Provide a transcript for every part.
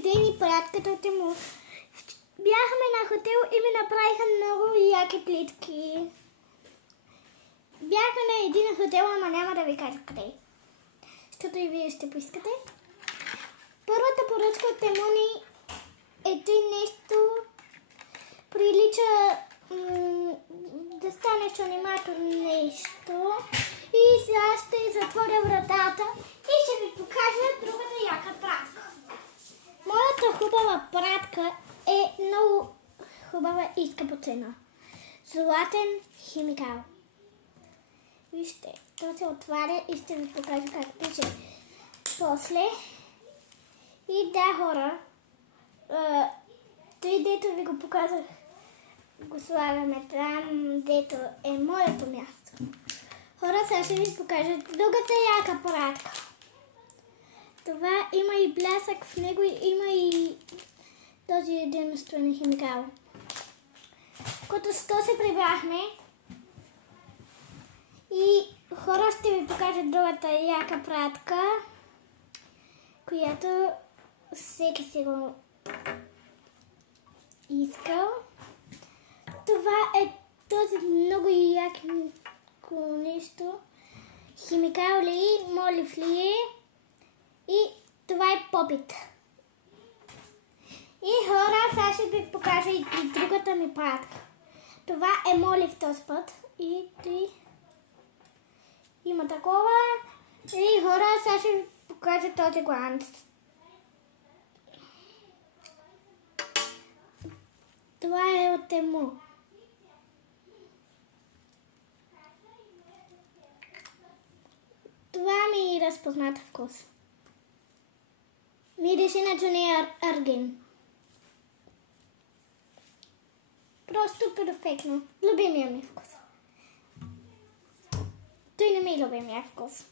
дойде ми пратката от Тему. Бяхме на хотел и ми направиха много яки плитки. Бяхме на един хотел, ама няма да ви кажа къде. Защото и вие ще поискате. Първата поръчка от Тему ни е тъй нещо, прилича да станеш аниматор нещо. И сега ще затворя вратата и ще ви покажа другата яка пратка. Моята хубава пратка е много хубава и скъпоценна. Златен химикал. Вижте, то се отваря и ще ви покажа как пише. После и да, хора, той дето ви го показах, го слагаме там, дето е моето място. Хора, сега ще ви покажа другата яка пратка. Това има и блясък в него, има и този единствен химикал. Като с то се прибрахме и хора, ще ви покажа другата яка пратка, която всеки си го искал. Това е този много яко нещо. Химикал ли, молив ли е и това е попит. И хора, сега ще ви покажа и другата ми пратка. Това е молив този път и той има такова. И хора, сега ще ви покажа този гланц. Това е от Тему. Това ми е разпозната вкус. Мирише на Джуниор Арген. Просто перфектно. Любимия ми вкус. Той не ми е любимия вкус.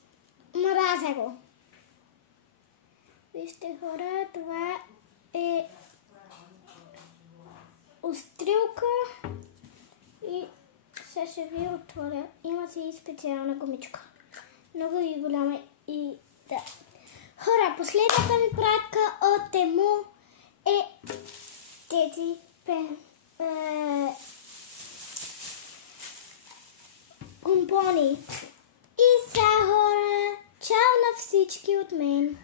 Мразя го. Вижте, хора, това е острилка и сега ще ви отворя. Има си и специална гумичка. Много и голяма и да. Хора, последната ми пратка от Тему е тези помпони. И сега, хора, чао на всички от мен.